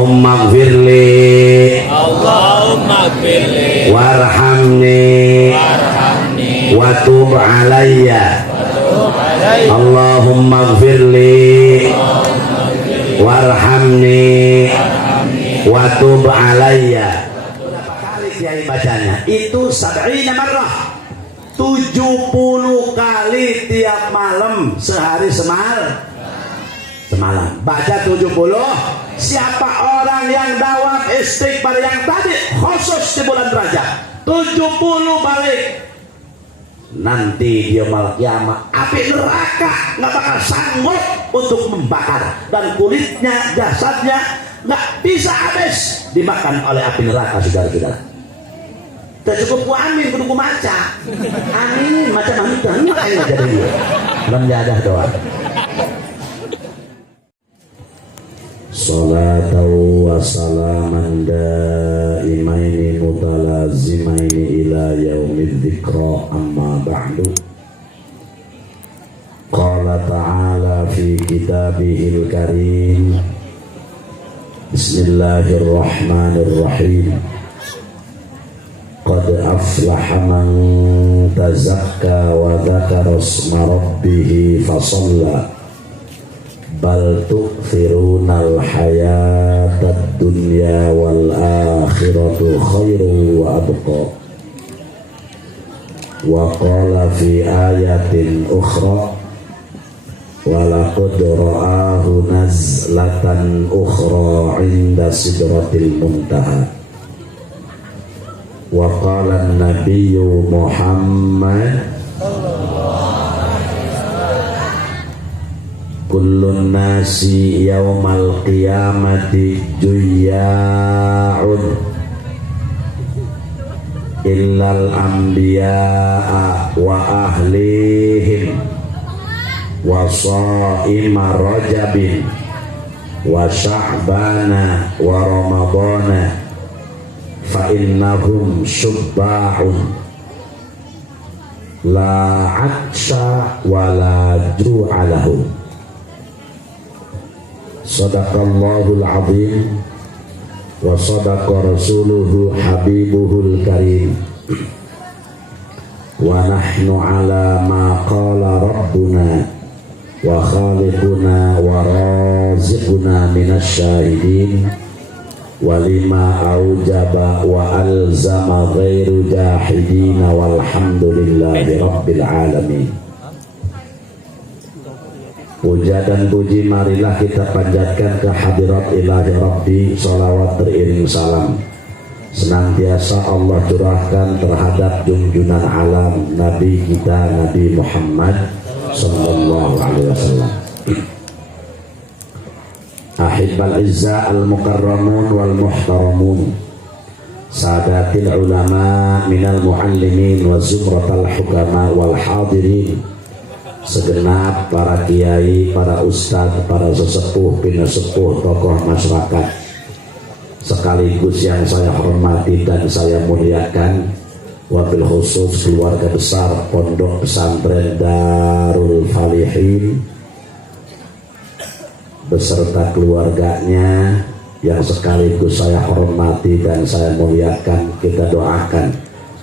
Allahumma gfirli warhamni wa tub alayya. Allahumma gfirli warhamni wa tub alayya. Berapa kali kiai bacanya? Itu 70 marrah, 70 kali tiap malam, sehari semalam. Baca 70. Siapa orang yang dawam istighfar yang tadi khusus di bulan Rajab 70 balik, nanti dia malam kiamat api neraka nggak bakal sanggup untuk membakar, dan kulitnya, jasadnya nggak bisa habis dimakan oleh api neraka. Saudara-saudara, tidak cukup ku amin, kudu ku maca amin, macam mana enggak jadi menjadah doa. Salatu wa salaman daimaini mutalazimaini ila yaumid dzikra, amma ba'du. Qala ta'ala fi kitabihil karim, bismillahirrahmanirrahim, qad aflaha man tazakka wa dzakara isma rabbih fasalla, bal tu'thirunal hayatad dunya wal akhiratu khairun wa abqa. Wa qala fi ayatin ukhra, wa laqad ra'ahu nazlatan ukhra 'inda sidratil muntaha. Wa qala an-nabiyyu Muhammad kullun nasi yaumal qiyamati juyya'un illal anbiya'a wa ahlihim wa sha'ima rajabin wa sya'bana wa ramadana fa innahum syubba'un la 'atsha wa la ju'a lahum. Sadaqallahul azim wa sadaqa rasuluhu habibuhul karim, wa nahnu ala ma qala rabbuna wa khaliquna wa raziquna minasy syahidin, wa lima aujaba wa alzama ghairu jahidina walhamdulillahi rabbil alamin. Puja dan puji marilah kita panjatkan ke hadirat ilahi Rabbi, salawat beriring salam senantiasa Allah curahkan terhadap junjungan alam Nabi kita Nabi Muhammad sallallahu alaihi wasallam. Ahibbal izza al mukarramun wal muhtaramun, sadatil ulama minal muallimin wa zumratal hukama wal hadirin, segenap para kiai, para ustadz, para sesepuh, pinasepuh, tokoh masyarakat, sekaligus yang saya hormati dan saya muliakan, wabil khusus keluarga besar Pondok Pesantren Darul Falihin beserta keluarganya yang sekaligus saya hormati dan saya muliakan. Kita doakan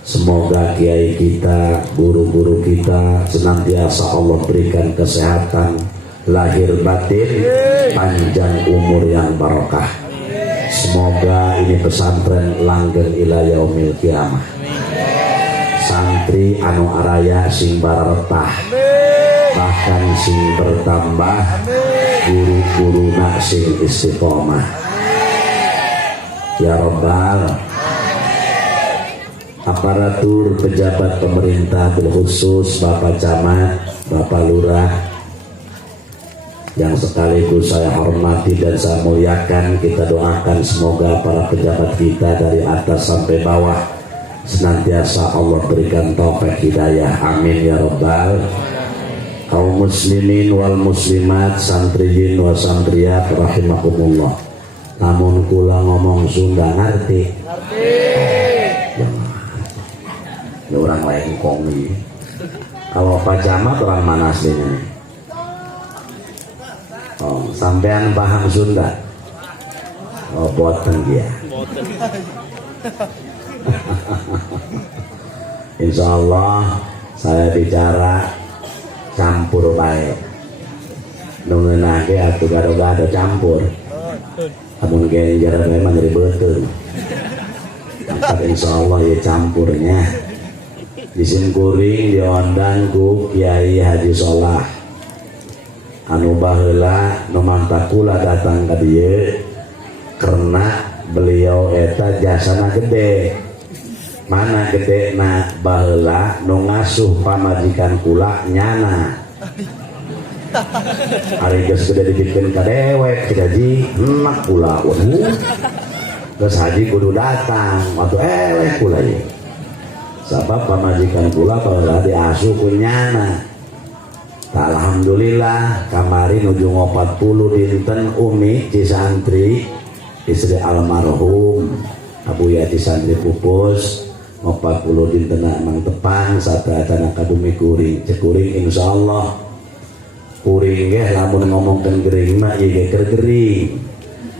semoga kiai kita, guru-guru kita senantiasa Allah berikan kesehatan lahir batin, panjang umur yang barokah. Semoga ini pesantren langgeng ila yaumil kiamah. Santri anu araya sing baretah, bahkan sing bertambah, guru-guruna sing istiqomah. Ya Rabbal. Aparatur pejabat pemerintah berkhusus Bapak Camat, Bapak Lurah yang sekaligus saya hormati dan saya muliakan, kita doakan semoga para pejabat kita dari atas sampai bawah senantiasa Allah berikan taufik hidayah, amin ya Rabbal. Kaum muslimin wal muslimat, santriyin wa santriyat rahimakumullah. Namun kula ngomong Sunda ngerti? Ya orang lain kongi. Kalau Pak Camat orang mana aslinya? Oh, sampean paham Sunda? Oh boten dia. Insya Allah saya bicara campur baik. Nungguin lagi atuh gado-gado campur. Namun genjer memang dari betul. Maka insya Allah ya campurnya. Disim kuring diondang ku Kiai Haji Solah. Anu baheula nu mantakula datang ka dieu karena beliau eta jasana gede. Mana gede na baheula nu ngasuh pamajikan kula nyana. Ari geus gede dibikin ka dewek jadi enak kula. Waduh. Geus haji kudu datang waktu eleh kula ieu. Sabab pamajikan kula baheula diasuh ku nyana. Alhamdulillah kamari nuju 40 dinten Umi Cisantri istri almarhum Abu Yati Santri Pupus 40 dinten emang tepang satu acara kabumi kuring cekuring insyaallah kuring ge lamun ngomongkeun gering mah ieu ge gering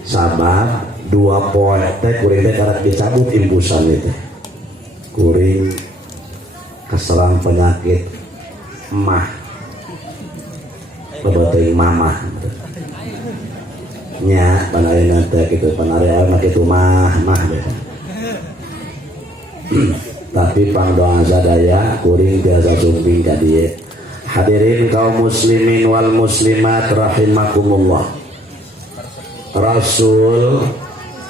sabab 2 poe teh kuring teh karak dicabut imbusan teh kuring kaserang penyakit emah bebatuing mamah nya panarina teh kitu panarea mah kitu mah tapi pangdoa sadaya kuring biasa sumping ka dieu. Hadirin kaum muslimin wal muslimat rahimakumullah. Rasul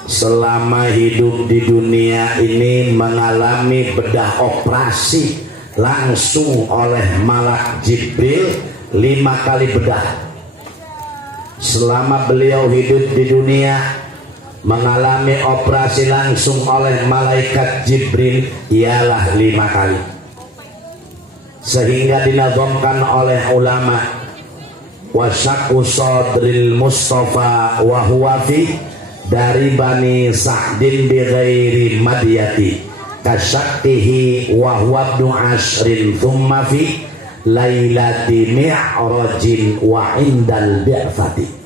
selama hidup di dunia ini mengalami bedah operasi langsung oleh malak Jibril 5 kali bedah. Selama beliau hidup di dunia mengalami operasi langsung oleh malaikat Jibril ialah 5 kali. Sehingga dinazamkan oleh ulama wasyaqqu sadril Mustafa wa huwa fi dari Bani Sa'din bi ghairi madiyati kasyaktihi wa huwa ibnu ashrin thumma fi lailati mi'rajin wa indal bi'fati.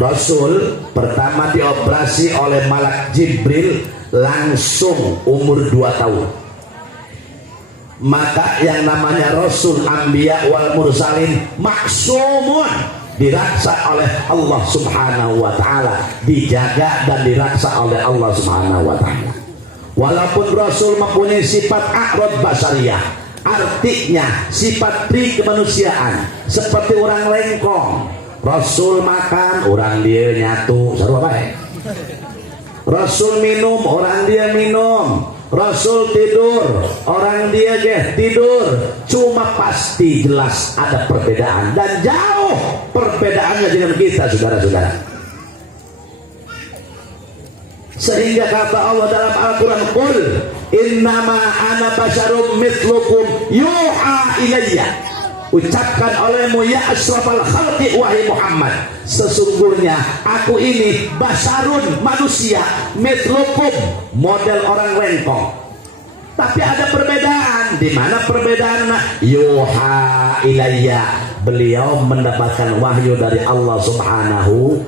Rasul pertama dioperasi oleh malak Jibril langsung umur 2 tahun. Maka yang namanya Rasul Anbiya wal Mursalin maksumun, diraksa oleh Allah Subhanahu wa taala, dijaga dan diraksa oleh Allah Subhanahu wa taala. Walaupun Rasul mempunyai sifat a'rad basariyah, artinya sifat pri kemanusiaan seperti orang lengkong. Rasul makan, orang dia nyatu, sarua bae. Rasul minum, orang dia minum. Rasul tidur, orang dia tidur. Cuma pasti jelas ada perbedaan dan jauh perbedaannya dengan kita, saudara-saudara. Sehingga kata Allah dalam Al-Quran, qul innama ana basyarum mithlukum yuha ilayya. Ucapkan olehmu ya asyrafal khalqi wahai Muhammad, sesungguhnya aku ini basarun manusia, mithlukum model orang lengkong. Tapi ada perbedaan. Di mana perbedaannya? Yuha ilayya, beliau mendapatkan wahyu dari Allah Subhanahu.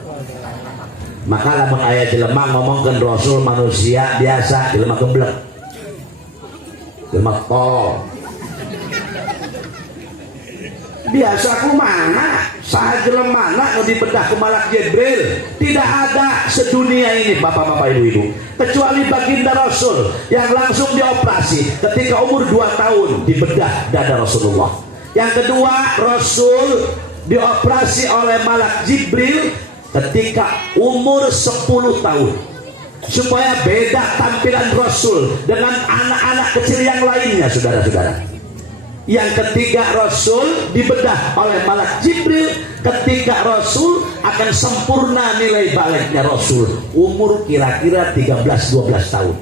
Maka lamun ayat jelema ngomongkeun Rasul manusia biasa, jelema geblek, jelema tol biasa kumaha saha jelema nu dibedah ku malak Jibril. Tidak ada sedunia ini bapak-bapak ibu-ibu kecuali baginda Rasul yang langsung dioperasi ketika umur 2 tahun dibedah dada Rasulullah. Yang kedua, Rasul dioperasi oleh malak Jibril ketika umur 10 tahun supaya beda tampilan Rasul dengan anak-anak kecil yang lainnya, saudara-saudara. Yang ketiga, Rasul dibedah oleh malak Jibril ketika Rasul akan sempurna nilai baliknya Rasul umur kira-kira 13-12 tahun.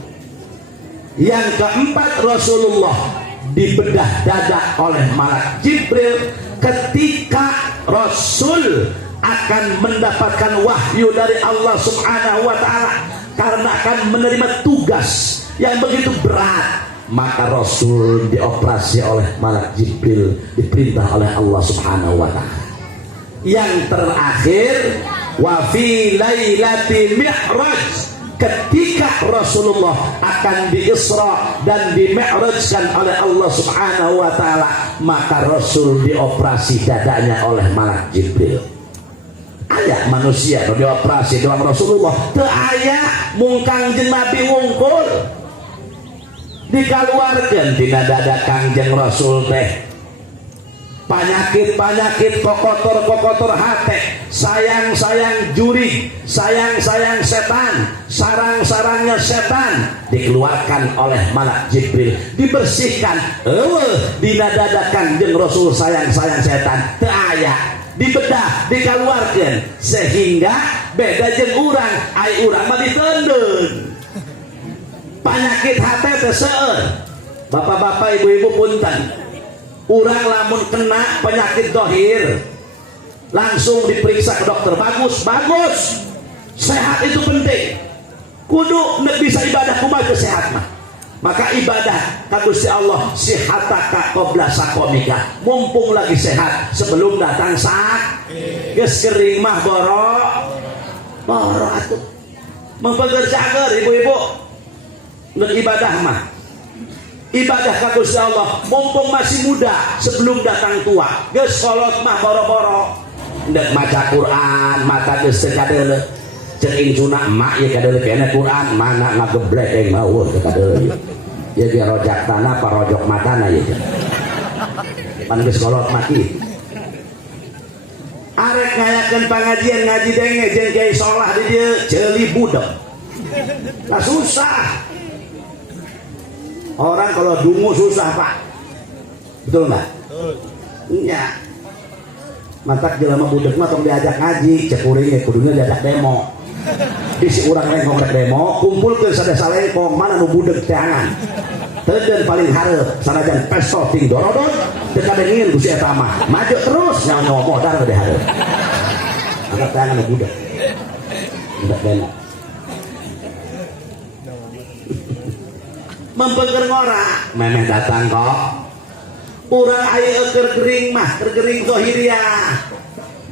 Yang keempat, Rasulullah dibedah dada oleh malak Jibril ketika Rasul akan mendapatkan wahyu dari Allah Subhanahu wa taala karena akan menerima tugas yang begitu berat. Maka Rasul dioperasi oleh malak Jibril, diperintah oleh Allah Subhanahu wa taala. Yang terakhir, wa fi lailatil mi'raj, ketika Rasulullah akan diisra dan dimi'rajkan oleh Allah Subhanahu wa taala, maka Rasul dioperasi dadanya oleh malaikat Jibril. Aya manusia nu dioperasi doang Rasulullah teu aya, mung Kangjeng Nabi wungkul dikaluarkeun tina dada Kangjeng Rasul teh penyakit kokotor hati, sayang juri, sayang setan, sarang-sarangnya setan dikeluarkan oleh malaikat Jibril, dibersihkan. Dina dada Kangjeng Rasul sayang setan teu aya, dibedah, dikeluarkan, sehingga beda jeung urang, ai urang mah diteundeun. Penyakit hati teh seueur. Bapak-bapak, ibu-ibu punten. Urang lamun kena penyakit dohir langsung diperiksa ke dokter, bagus, sehat itu penting, kudu bisa ibadah kumaha sehat mah. Maka ibadah ka Gusti Allah sihataka qabla saqamika, mumpung lagi sehat sebelum datang sakit. Geus kering mah boro atuh mempekerjakeun ibu-ibu untuk ibadah mah. Ibadah ka Gusti Allah mumpung masih muda sebelum datang tua. Geus kolot mah boro-boro, ndek maca Quran mata geus teu kadeuleu. Ceuk insuna emak ye kadeuleu kene Quran, mana ngageblek eng mawur teu kadeuleu. Ye ge rojak tanah parojok matana ye. Pan geus kolot mati. Arek ngayakeun pangajian ngaji denge jeung kiai salah di dieu ceuli budeg. Lah susah. Orang kalau dungu susah Pak, betul nggak? Iya. Mantak jelema budek mah tong diajak ngaji, cek uring kudunya diajak demo. Bisi urang lengkong rek demo, kumpulkeun sadesa lengkong mana nu budek teangan. Teudeun paling hareup sanajan pesto ting dorodot, teu kadengin ku si eta mah. Maju terus nyawa modal gede hareup. Angkat teangan nu budek. Ndak demo. Mempeker ngora memeh datang kok urang aya keur gering mah keur gering zahiriah,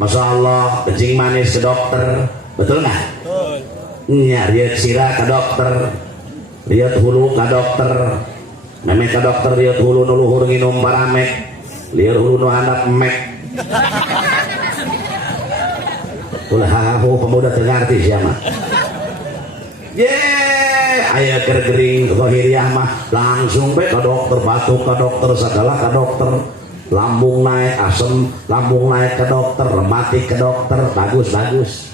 masya Allah kencing manis ke dokter, betul nggak? Nya rieu sira ke dokter, rieu hulu ke dokter, memeh ke dokter rieu hulu nu luhur nginum paramek, lieur hulu nu handap mek. Ulah hahahu pemuda teu ngarti sia mah. Aya keur gering zahiriah mah langsung be ka dokter, batuk ka dokter, segala ka dokter, lambung naik asem, lambung naik ke dokter, rematik ke dokter, bagus.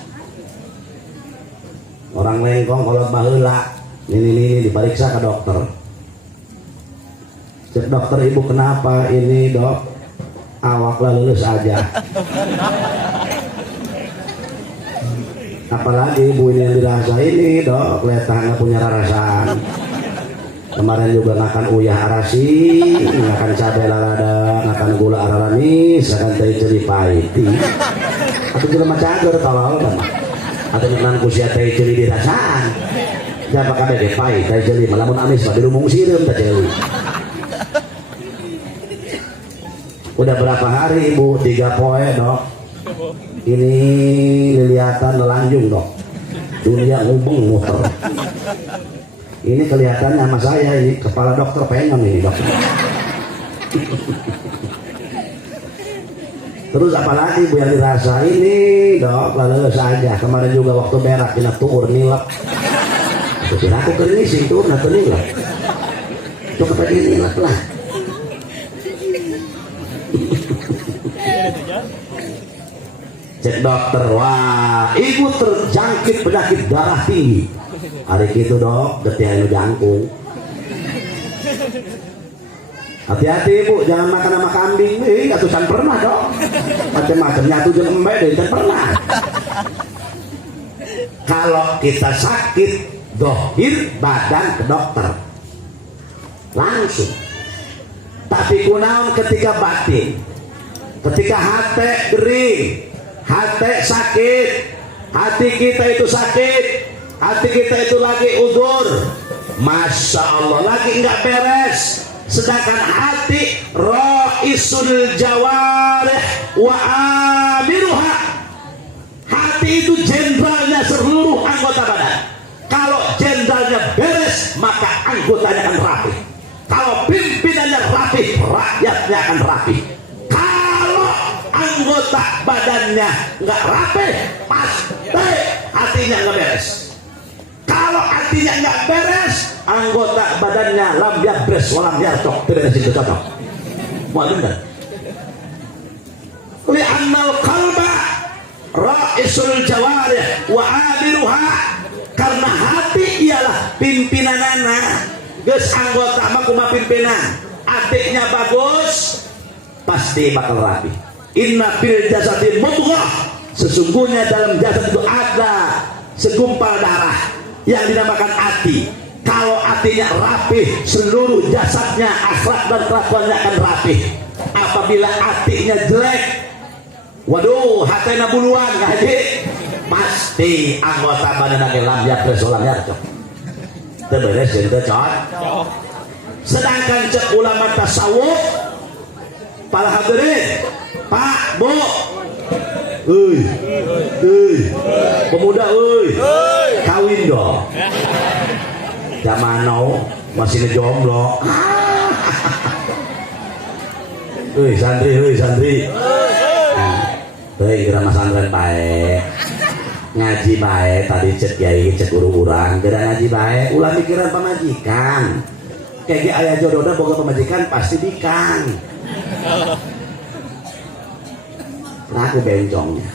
Orang lengkong kolot baheula, ini diperiksa ke dokter. Cek dokter, ibu kenapa? Ini dok, awak lulus aja. Apalagi ibu ini yang dirasa ini dok, kelihatan nggak punya rarasan. Kemarin juga ngakan uyah arasi, ngakan cabai lalada, ngakan gula araranis, ngakan teh ceri pahiti. Atau juga macam agar tawal kan? Atau ngenan kusia teh ceri dirasaan. Siapa kada deh pahit teh ceri, malamun amis mah dirumung sireum teh ceri. Udah berapa hari ibu? 3 poe dok. Ini kelihatan nelanjung dok, dunia ngubung muter. Ini kelihatannya sama saya ini kepala dokter pengen ini dok. Terus apalagi bu yang dirasa ini dok, lalu saja kemarin juga waktu berak kena tuur nilap. Kira aku kernising tuh nanti nilap. Itu kepada nilap lah. Cek dokter, wah ibu terjangkit penyakit darah tinggi. Hari itu dok, getih anu jangkung. Hati-hati ibu, jangan makan sama kambing. Atusan pernah dok. Macam-macam nyatu jeung embe deh, pernah. Kalau kita sakit, dohir badan ke dokter langsung. Tapi kunaon ketika batin, ketika hati gering, hati sakit, hati kita itu sakit, hati kita itu lagi udur, masya Allah lagi nggak beres. Sedangkan hati roisul jawarih wa amiruha, hati hati itu jenderalnya seluruh anggota badan. Kalau jenderalnya beres, maka anggotanya akan rapi. Kalau pimpinannya rapi, rakyatnya akan rapi. Kalau anggota badannya nggak rapi, pasti hatinya nggak beres. Kalau hatinya nggak beres, anggota badannya lam yabres walam yartok, tidak ada situ cocok. Wah benar. Li'annal qalba ra'isul jawarih wa amiruha, karena hati ialah pimpinanana. Geus anggota mah kumaha pimpinan, adiknya bagus pasti bakal rapi. Inna fil jasadi mudghah, sesungguhnya dalam jasad itu ada segumpal darah yang dinamakan hati. Kalau hatinya rapi, seluruh jasadnya, akhlak dan kelakuannya akan rapi. Apabila hatinya jelek, waduh, hatinya buluan ngaji, pasti anggota badan lam yabres walam yartok. Terberes itu cocok. Sedangkan cek ulama tasawuf, para hadirin, Pak, Bu, pemuda, kawin dong. Zaman now masih ngejomblo. Santri. Kira mas santren baik. Ngaji baik tadi cek kiai cek guru urang, kira ngaji baik ulah mikiran pamajikan. Kayak ayah jodohnya boga pemajikan pasti bikang. Nah aku bencongnya.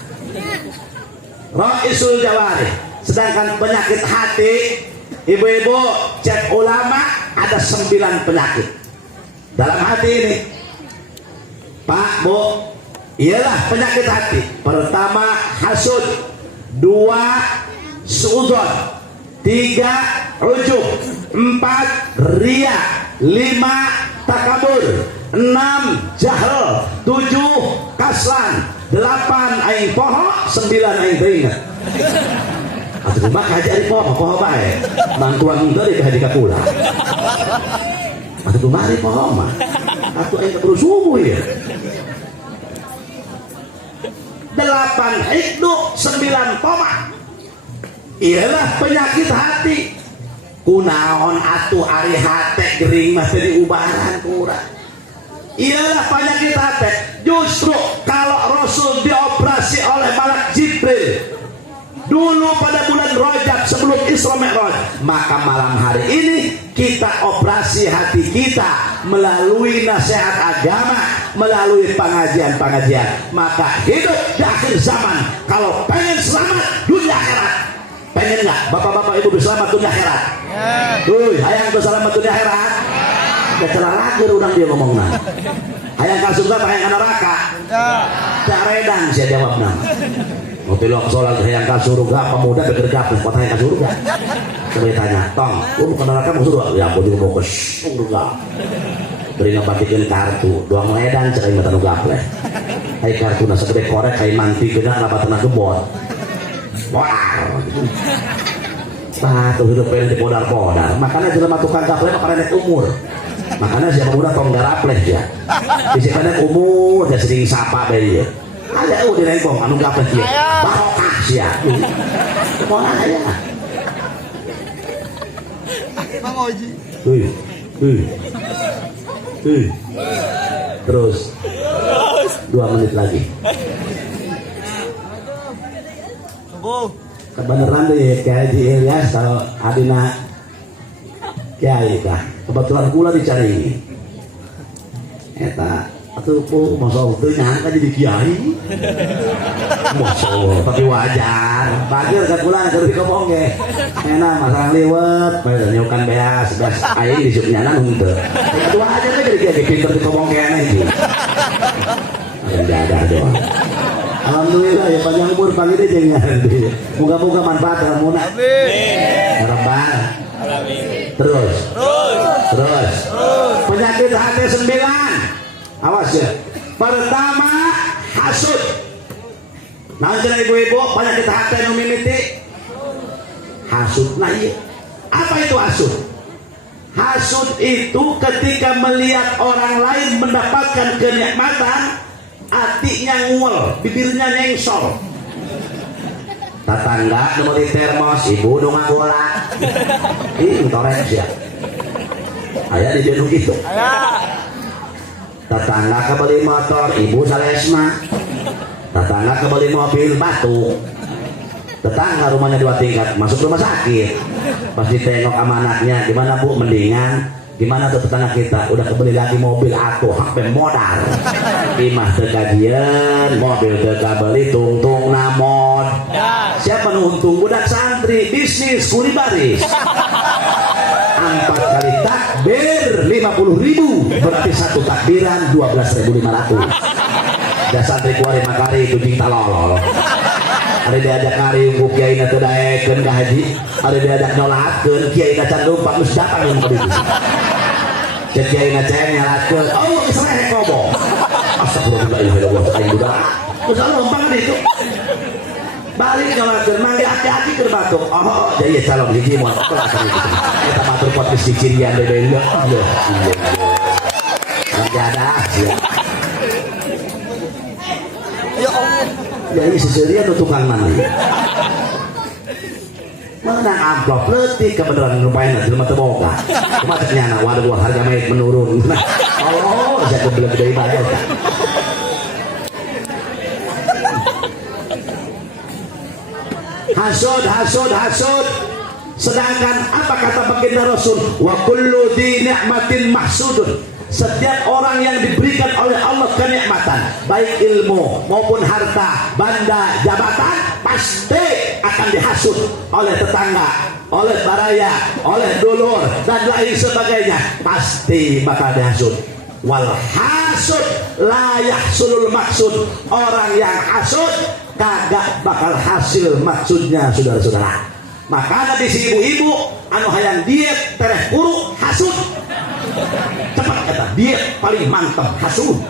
Ra'isul jawari. Sedangkan penyakit hati, ibu-ibu cek ulama ada 9 penyakit dalam hati ini. Pak, Bu, ialah penyakit hati. Pertama hasud, 2 suudzon, 3 ujub, 4 riya, 5 takabur, 6 jahl, 7 kaslan, 8 aing poho, 9 aing teringat. Atau cuma kaji ari poho bae. Bantuan itu dari haji kapula. Atau cuma ari poho mah. Atau aing keburu subuh ya. 8 hikdu, 9 tomat. Ialah penyakit hati. Kunaon atuh ari hate gering mah teu diubaran kurang. Ialah penyakit hati. Justru kalau Rasul dioperasi oleh malaikat Jibril dulu pada bulan Rajab sebelum Isra Mi'raj, maka malam hari ini kita operasi hati kita melalui nasihat agama, melalui pengajian-pengajian. Maka hidup di akhir zaman, kalau pengen selamat dunia akhirat, pengen nggak bapak-bapak ibu selamat dunia akhirat? Hayang selamat dunia akhirat? Kecelah lagi udang dia ngomongnya. Hayang ka surga, hayang ka neraka? Tak redang saya jawabnya. Motilok sholat hayang ka surga, pemuda bekerja pun hayang ka surga. Coba tanya, tong, lu bukan neraka mau surga? Ya, aku juga mau ke surga. Beri ngebatikin kartu, doang edan cekai mata nu gapleh. Hai kartu na segede korek kai manti kena apa tenang gebot. Wah. Tuh hidup pengen dipodar-podar. Makanya jelema tukang gapleh makanya naik umur. Makanya siapa muda tong garapleh ya. Disipana umur dia sering sapa bae ya. Ada di nengkong anu gapleh dia. Barokah sia. Moal aya. Bang Oji. Terus 2 menit lagi. Kebenaran deh kayak di Ilyas kalau adina kiai kah kebetulan pula dicari ini. Eta atuh po masa teu nyangka jadi kiai. Masya Allah, tapi wajar. Bagir ka pula keur dikomong ge. Enak masalah liwet, nyokan beas aing disupnyana henteu. Itu aja teh jadi kiai pinter dikomong keneh iki. Ada doang. Alhamdulillah ya panjang umur pagi deh jangan. Moga-moga manfaat ilmu. Amin. Rabbal. Terus. Penyakit hati 9. Awas ya. Pertama hasud. Nah, jangan ibu-ibu penyakit hati nu mimiti. Hasud nah iya. Apa itu hasud? Hasud itu ketika melihat orang lain mendapatkan kenikmatan, hatinya ngul, bibirnya nyengsol. Tetangga nu di termos, ibu nu ngagolak. Ih, toreng sia. Aya di jenuh gitu. Tetangga kebeli motor, ibu salesma. Tetangga kebeli mobil, batuk. Tetangga rumahnya 2 tingkat, masuk rumah sakit. Pas ditengok sama anaknya, gimana bu, mendingan? Gimana tuh tetangga kita? Udah kebeli lagi mobil, atuh hape modal. Imah terkajian, mobil terkabeli, tungtung namon. Siapa nuntung? Budak santri, bisnis, kuli baris. 4 kali takbir 50.000, berarti 1 takbiran 12.500. Dan santri kuari makari kucing talol. Ada diajak kari ku kiai na teu daekeun ka haji, ada diajak nyolaatkeun kiai na can numpak geus datang mun kitu. Cek kiai na ceng nyalaatkeun, oh israeh kobo. Astagfirullah, aing budak. Geus lompang di itu. Balik nyolaatkeun mangga hati-hati keur batuk. Oh, jadi calon hiji moal kelasan itu. Eta matur podcast dicirian deui leuh. Menjadah sia. Ya Allah. Ya ini seserian tukang mandi. Mana amplop letik kebenaran rupanya jelema teu boga. Kumaha nyana waduh harga mayit menurun. Allah, saya kebelah gede ibadah. Hasud. Sedangkan apa kata baginda Rasul? Wa kullu dzi ni'matin mahsudun. Setiap orang yang diberikan oleh Allah kenikmatan, baik ilmu maupun harta, benda, jabatan, pasti akan dihasut oleh tetangga, oleh baraya, oleh dulur dan lain sebagainya. Pasti bakal dihasut. Wal hasud la yahsulul maksud. Orang yang hasud kagak bakal hasil maksudnya, saudara-saudara. Maka ada si ibu-ibu anu hayang diet tereh kuru hasud. Cepat kata diet paling mantap hasud.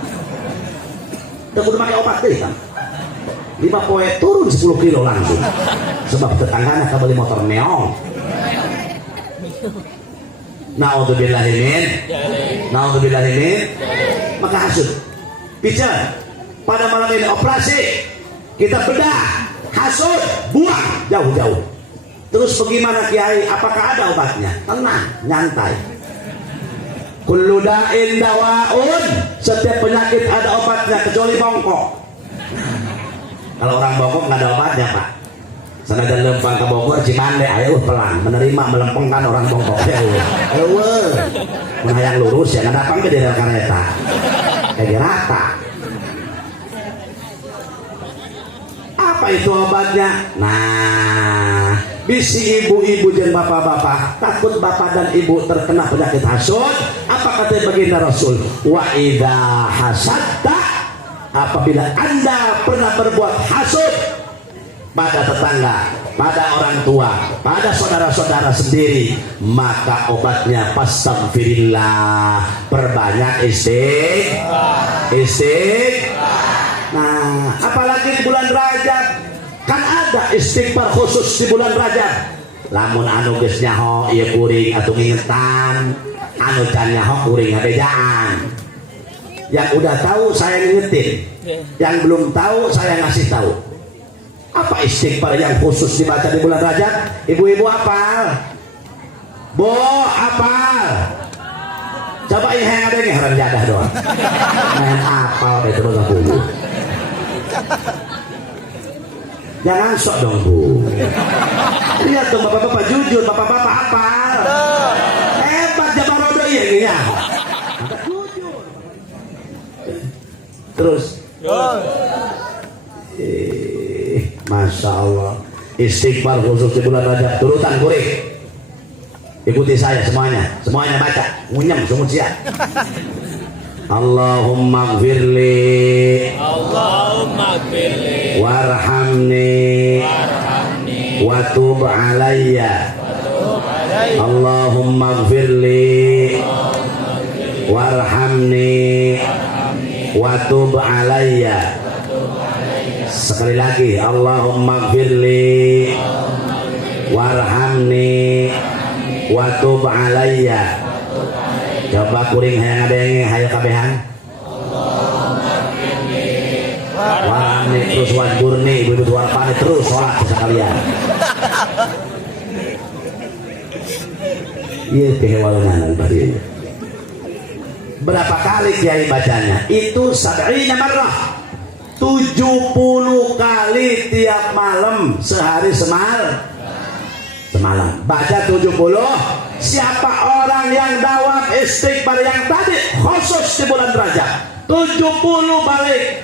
Udah kudu make obat deh kan. 5 poe turun 10 kilo langsung. Sebab tetanggana kabeli motor neon. Naudzubillahimin. Maka hasud. Bicara pada malam ini operasi kita bedah hasud, buang jauh-jauh. Terus bagaimana kiai? Apakah ada obatnya? Tenang, nyantai. Kullu da'in dawaun. Setiap penyakit ada obatnya kecuali bongkok. Kalau orang bongkok nggak ada obatnya pak. Sana dan lempang ke Bogor, Cimande, ayo pelan menerima melempengkan orang bongkok. Ayo, menayang lurus ya, nggak datang ke daerah kereta. Kayak rata. Apa itu obatnya? Nah, bisi ibu-ibu dan bapak-bapak takut bapak dan ibu terkena penyakit hasud. Apa kata baginda Rasul? Wa idza hasadta, apabila anda pernah berbuat hasud pada tetangga, pada orang tua, pada saudara-saudara sendiri, maka obatnya fastaghfirillah, perbanyak istighfar. Nah, apalagi di bulan Rajab kan ada istighfar khusus di bulan Rajab. Lamun anu geus nyaho ieu kuring atuh ngingetan, anu can nyaho kuring ngadejaan. Yang udah tahu saya ngingetin, yang belum tahu saya ngasih tahu. Apa istighfar yang khusus dibaca di bulan Rajab? Ibu-ibu hafal? Bo hafal? Coba yang ada ini haram jadah doang. Main hafal itu doang dulu. Jangan sok dong bu. Lihat dong bapak-bapak jujur, bapak-bapak hafal. Hebat Jabarodo iya gini ya. Jujur. Terus. Masya Allah. Istighfar khusus di bulan Rajab. Turutan kuring. Ikuti saya semuanya. Semuanya baca. Ngunyam semua siap. Allahumma gfirli warhamni wa tub alayya. Allahumma gfirli warhamni wa tub alayya. Sekali lagi, Allahumma gfirli warhamni wa tub alayya. Coba kuring hayang ngadenge hayang kabehan. Allahumma gfirli warani terus wanjurni ibu warpani terus sholat sekalian. Iya kehewalungan bari. Berapa kali kiai bacanya? Itu 70 marrah. 70 kali tiap malam sehari semalam. Baca 70. Siapa orang yang dawam istighfar yang tadi khusus di bulan Rajab 70 balik,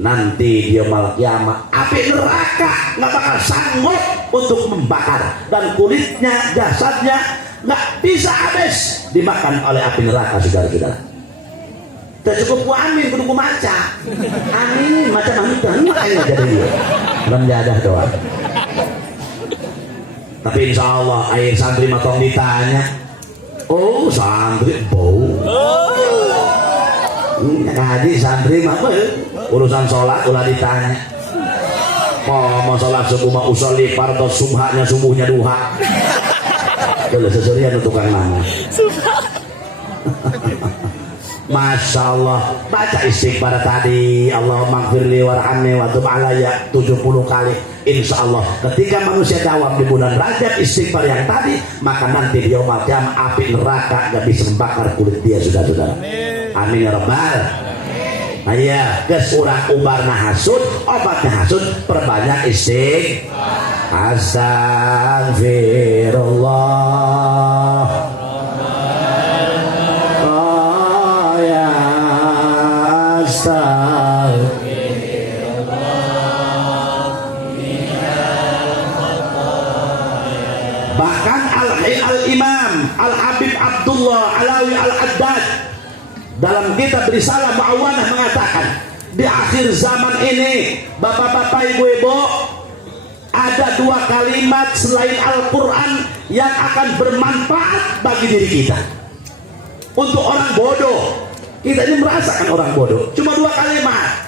nanti dia malam kiamat api neraka nggak bakal sanggup untuk membakar, dan kulitnya jasadnya nggak bisa habis dimakan oleh api neraka. Saudara-saudara, tidak cukup ku amin kudu ku maca amin macam itu makanya jadi dia menjadah doang. Tapi insya Allah air santri matong ditanya, oh santri bau ngaji santri mah urusan sholat ulah ditanya. Mau sholat subuh mah usolli fardhu subhanya subuhnya duha. Kalau seserian untuk tukang mana? Masya Allah, baca istighfar tadi, Allahumma gfirli warhamni wa tub alayya 70 kali. Insya Allah ketika manusia dawam di bulan Rajab istighfar yang tadi, maka nanti di yaumul qiyamah api neraka gak bisa membakar kulit dia. Saudara-saudara, amin ya rabbal. Nah ya, kesurang ubarna hasud, obatnya hasud, perbanyak istighfar. Astagfirullah, oh ya bahkan Al-Imam Al-Habib Abdullah Alawi Al-Haddad dalam kitab Risalah Mu'awanah mengatakan, di akhir zaman ini bapak-bapak ibu-ibu, ada 2 kalimat selain Al-Quran yang akan bermanfaat bagi diri kita. Untuk orang bodoh, kita ini merasakan orang bodoh, cuma 2 kalimat.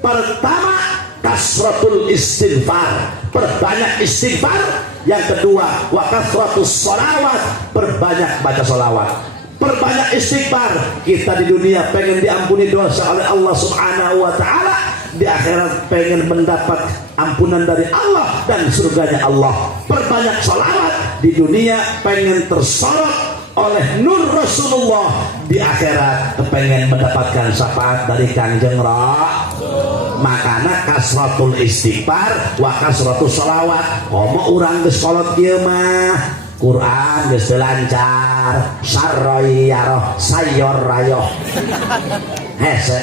Pertama, kasratul istighfar, perbanyak istighfar. Yang kedua, wa kasratus sholawat, perbanyak baca sholawat. Perbanyak istighfar. Kita di dunia pengen diampuni dosa oleh Allah Subhanahu wa ta'ala, di akhirat pengen mendapat ampunan dari Allah dan surganya Allah. Perbanyak sholawat. Di dunia pengen tersorot oleh nur Rasulullah, di akhirat pengen mendapatkan syafaat dari Kanjeng Rasul. Makana kasratul istighfar wa kasratus sholawat. Komo urang geus kolot kieu mah Quran geus lancar, sarroyaroh sayor rayoh hese.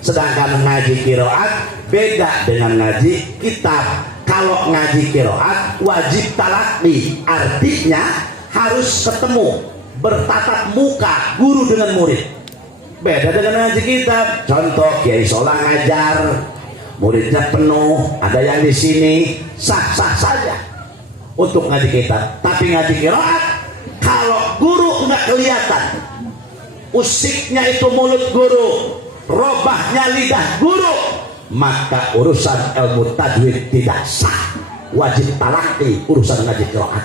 Sedangkan ngaji qiraat beda dengan ngaji kitab. Kalau ngaji qiraat wajib talaqi, artinya harus ketemu, bertatap muka guru dengan murid. Beda dengan ngaji kitab. Contoh Kiai Solah ngajar, muridnya penuh, ada yang di sini, sah-sah saja untuk ngaji kitab. Tapi ngaji qiraat, kalau guru nggak kelihatan, usiknya itu mulut guru, robahnya lidah guru, maka urusan ilmu tajwid tidak sah. Wajib talaqi urusan ngaji qiraat.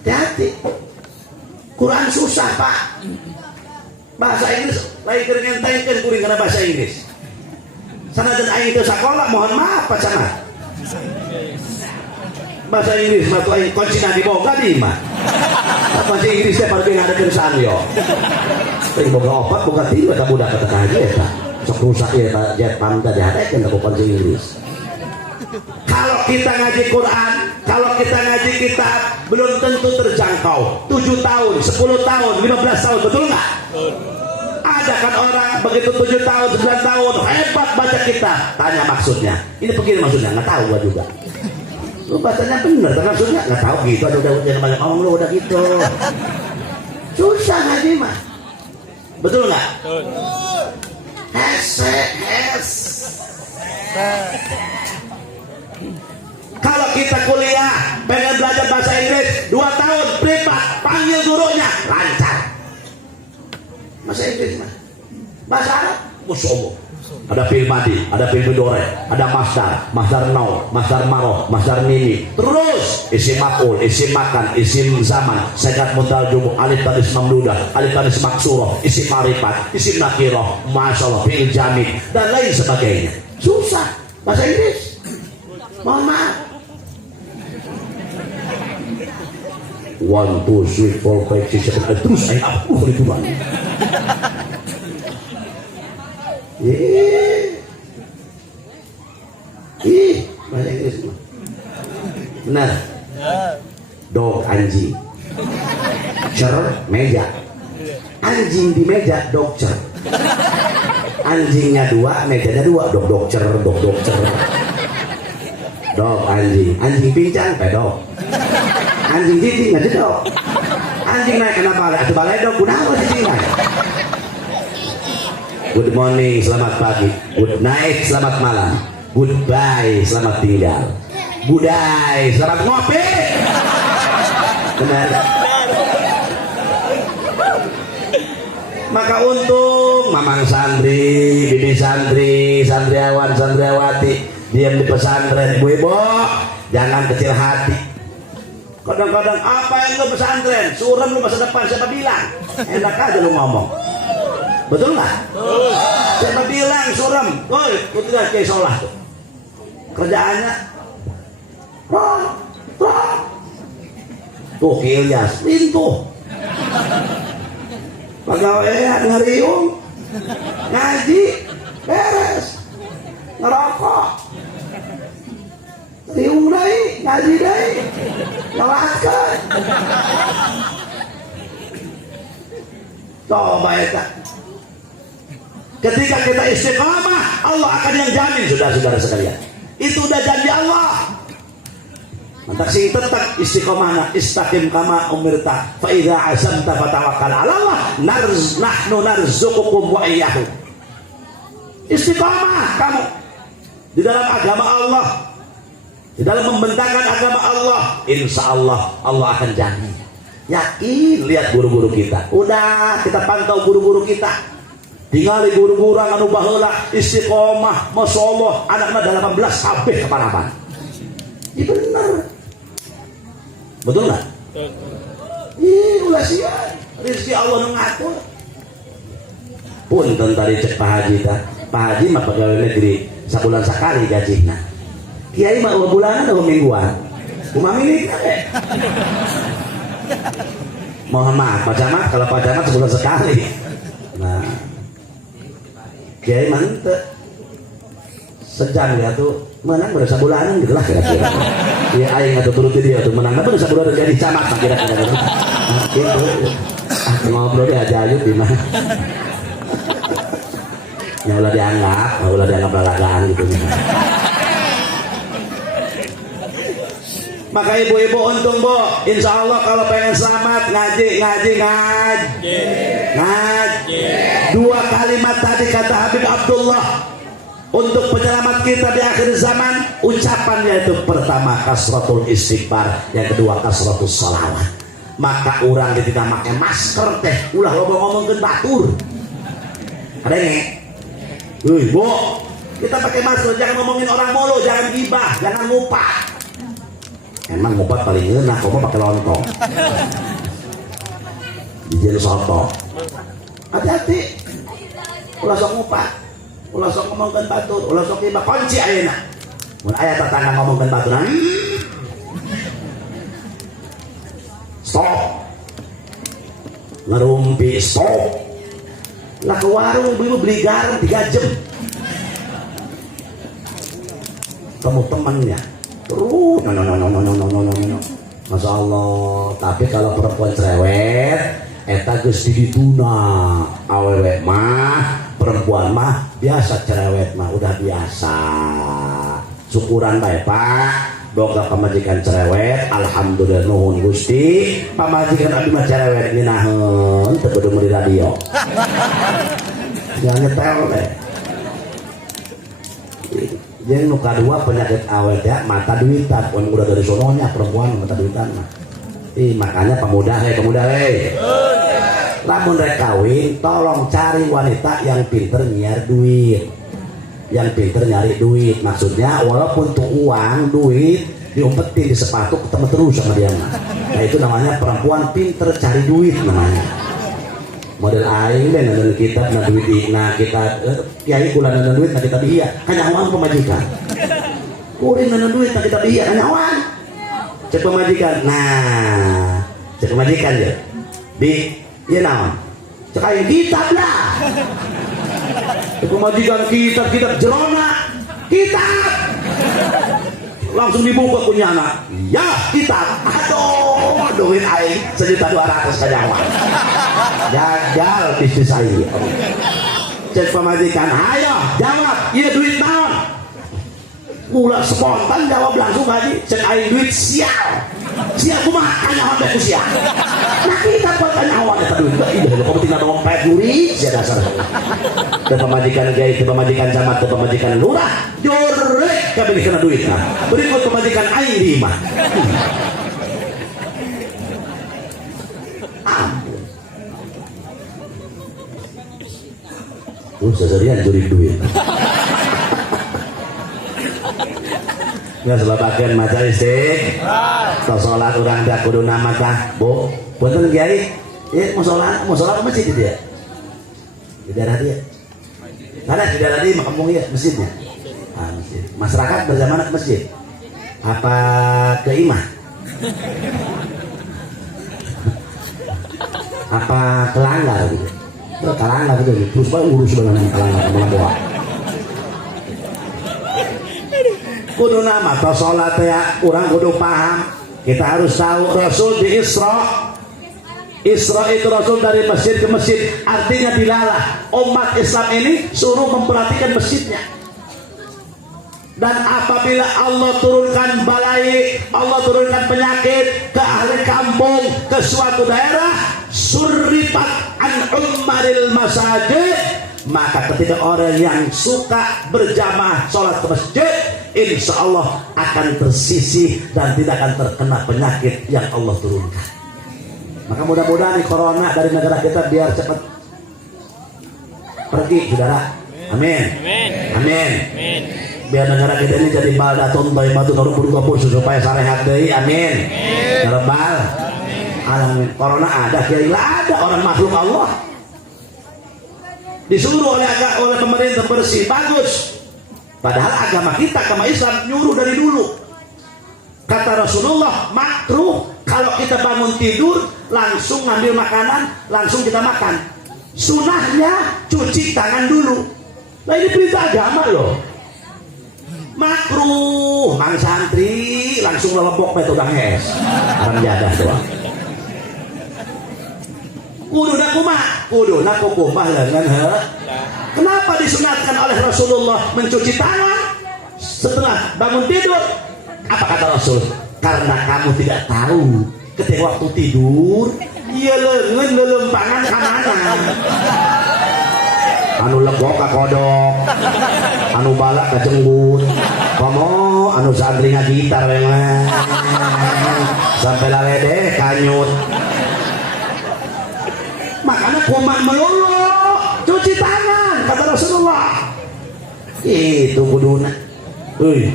Hati-hati, Quran susah pak. Bahasa Inggris lain keringan kuring karena bahasa Inggris. Sana dan aing itu sekolah, mohon maaf pak sana. Bahasa Inggris mah tuh aing kuncina di boga di mah. Bahasa Inggrisnya pergi ada kersaan yo. Tapi boga opat boga tilu eta budak kata aja eta. Sok rusak ya Pak Jet pamda dihadekeun ku kunci Inggris. Kalau kita ngaji Quran, kalau kita ngaji kitab, belum tentu terjangkau. 7 tahun, 10 tahun, 15 tahun, betul nggak? Ada kan orang begitu 7 tahun, 9 tahun, hebat baca kitab. Tanya maksudnya, ini begini maksudnya, nggak tahu gua juga. Lu bacanya bener, tapi maksudnya nggak tahu gitu. Udah jangan banyak ngomong lu udah gitu. Susah ngaji mah, betul nggak? Kalau kita kuliah pengen belajar bahasa Inggris 2 tahun privat, panggil gurunya lancar. Bahasa Inggris mah, bahasa Arab musuh ada fil madi, ada fil mudhari, ada masdar, masdar nau, masdar maroh, masdar mimi. Terus isim maf'ul, isim makan, isim zaman, sekat mutal jumu, alif tanis mamdudah, alif tanis maksurah, isim marifat, isim nakirah, masyaallah, fi'il jamid dan lain sebagainya. Susah bahasa Inggris. Mohon maaf. 1, 2, 3, 4, 5, 6, 7 terus saya apa itu bang? Bahasa Inggris mah. Benar. Dog anjing. Cer meja. Anjing di meja dog cer. Anjingnya 2, mejanya 2, dog cer, dog cer. Dog anjing, anjing pincang pedok. Anjing titik nggak jedok. Anjing naik kena balai, atau balai dok, kunaon anjing naik. Good morning, selamat pagi. Good night, selamat malam. Goodbye, selamat tinggal. Budai, selamat ngopi. Benar. Maka untung mamang santri, bibi santri, santriawan, santriawati diam di pesantren. Bu-ibu, jangan kecil hati. Kadang-kadang apa yang lu pesantren, suram lu masa depan, siapa bilang? Enak aja lu ngomong. Betul nggak? Siapa bilang suram? Woi, lu tidak kayak sholah tuh. Kerjaannya tuh Ilyas lintuh pegawaian ngeriung ngaji beres ngerokok riung deh ngaji deh ngelakan coba ya. Ketika kita istiqamah, Allah akan yang jamin, saudara-saudara sekalian. Itu udah janji Allah. Mantap sih tetap istiqomah, istaqim kama umirta, fa idza azamta fatawakkal 'ala Allah, nahnu narzuqukum wa iyyahu. Istiqomah kamu di dalam agama Allah, di dalam membentangkan agama Allah, insya Allah Allah akan jamin. Yakin, lihat guru-guru kita. Udah kita pantau guru-guru kita. Tinggali guru-guru anu baheula istiqomah, masyaallah anakna 18 kabeh kepanapan. Ini bener. Betul nggak? Ulah sian. Rezeki Allah nu ngatur. Punten tadi cek Pak Haji ta. Pak Haji mah pegawai negeri sabulan sakali gajina. Kiai mah bulanan atau mingguan. Kumaha milikna teh. Mohon maaf, Pak Camat, kalau Pak Camat sebulan sekali. Nah, Kiai mantep sejam ya tuh menang berasa bulanan gitu lah kira-kira. Iya aing atau turuti dia tuh menang berasa bulanan jadi camat kira-kira. Gitu. Ngobrol dia aja aja di mana. Yang ulah dianggap lalagaan gitu. Maka ibu-ibu untung bu, insya Allah kalau pengen selamat ngaji. 2 kalimat tadi kata Habib Abdullah untuk penyelamat kita di akhir zaman. Ucapannya itu pertama kasratul istighfar, yang kedua kasratul salawat. Maka orang ketika pakai masker teh ulah loba ngomongkeun batur. Ada nge? Bu, kita pakai masker jangan ngomongin orang mulu, jangan gibah, jangan ngupah. Emang ngobat paling enak, kamu pakai lontong. Dijil soto. Hati-hati. Ulah sok ngupat, ulah sok ngomongkeun batur, ulah sok tiba kunci ayeuna. Mun aya tetangga ngomongkeun batur, stop. Ngerumpi stop. Lah ke warung ibu beli garam 3 jam. Kamu temannya. Terus, no. Masya Allah. Tapi kalau perempuan cerewet, eta geus dituna. Awewe mah, perempuan mah biasa cerewet mah udah biasa. Syukuran bae Pak. Boga pamajikan cerewet, alhamdulillah nuhun Gusti. Pamajikan abdi mah cerewet nginaheun teu kudu meuli radio. Jangan nyetel teh. Yang nu kadua penyakit awet ya mata duitan, pun udah dari sononya perempuan mata duitan mah. Makanya pemuda lamun rek kawin tolong cari wanita yang pinter nyiar duit. yang pinter nyari duit, maksudnya walaupun tuh uang duit diumpetin di sepatu ketemu terus sama dia. Nah itu namanya perempuan pinter cari duit namanya. Model aing deh nonton kitab na duit nah kita kiai kula nonton duit nah kita biaya hanya uang pemajikan. Kuring nonton duit nah kita biaya hanya uang. Cek pemajikan. Nah, cek pemajikan ya. Di ya naon? Cek aing kitab lah. Pemajikan kitab jerona kitab langsung dibuka punya anak ya kitab aduh duit aing 1.200.000 kanyawa gagal bisnis aing. Cek pemajikan ayo jawab iya duit naon mula spontan jawab langsung aja cek aing duit sial kumaha kanyawa beku sial nah kita buat kanyawa eta duit iya kamu tinggal dompet duit sia dasar teu pemajikan kiai teu pemajikan camat teu pemajikan lurah jorek kabeh kena duit nah berikut pemajikan aing di imah ampun seserian curi duit nggak selabakan majelis tau sholat orang dah kudu nama kah bu punten kiai mau sholat ke masjid itu ya di daerah dia karena di daerah dia kampung ya masjidnya masjid. Masyarakat berjamaah ke masjid apa ke imah apa ke langgar gitu ke langgar gitu terus baru urus banget langgar sama boa kudu nama atau sholat ya orang kudu paham kita harus tahu Rasul di Isra itu Rasul dari masjid ke masjid artinya dilalah umat Islam ini suruh memperhatikan masjidnya dan apabila Allah turunkan balai Allah turunkan penyakit ke ahli kampung ke suatu daerah surripat an ummaril masajid maka ketika orang yang suka berjamaah sholat ke masjid insya Allah akan tersisih dan tidak akan terkena penyakit yang Allah turunkan. Maka mudah-mudahan nih corona dari negara kita biar cepat pergi saudara amin amin biar negara kita ini jadi baldatun thayyibatun warubun supaya sarehat deui amin ya rabbal alamin. Corona ada kiai ada orang makhluk Allah disuruh oleh pemerintah bersih bagus. Padahal agama kita, agama Islam nyuruh dari dulu. Kata Rasulullah, makruh kalau kita bangun tidur langsung ngambil makanan, langsung kita makan. Sunahnya cuci tangan dulu. Nah ini perintah agama loh. Makruh, mang santri langsung lelebok metode es. Orang jadah doang. Kudu nak kumah lengan he. Kenapa disunatkan oleh Rasulullah mencuci tangan setelah bangun tidur? Apa kata Rasul? Karena kamu tidak tahu ketika waktu tidur iya lengan lelempangan kemana. Anu lebok ka kodok, anu balak ka jenggut, komo anu santri ngagitar memang sampai lalede kanyut. Makanya kumat melulu cuci tangan kata Rasulullah itu kuduna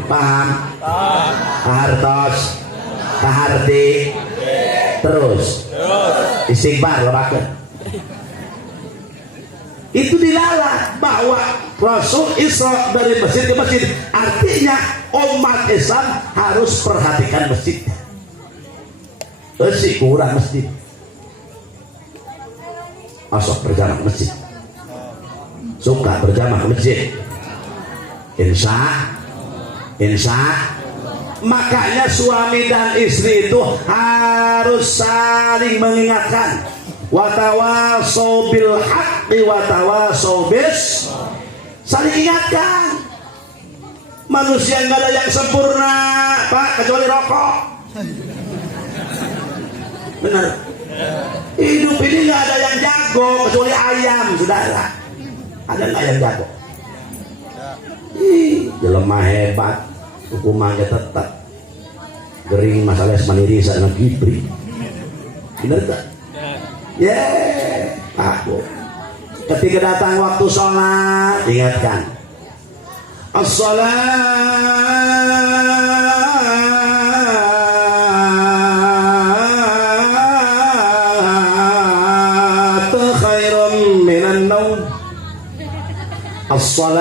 paham kahartos kaharti terus istighfar lebakan itu dilalah bahwa Rasul Isra dari masjid ke masjid artinya umat Islam harus perhatikan masjid kurang masjid masuk berjamaah ke masjid suka berjamaah ke masjid insya makanya suami dan istri itu harus saling mengingatkan watawasau bil haqqi watawasau bis saling ingatkan manusia nggak ada yang sempurna Pak kecuali rokok benar hidup ini nggak ada yang jago kecuali ayam saudara ada nggak yang jago jelema hebat hukumannya tetap gering masalah mandiri sana gibri bener tak aku ketika datang waktu sholat ingatkan As-salatu khairum minan naum. As-salatu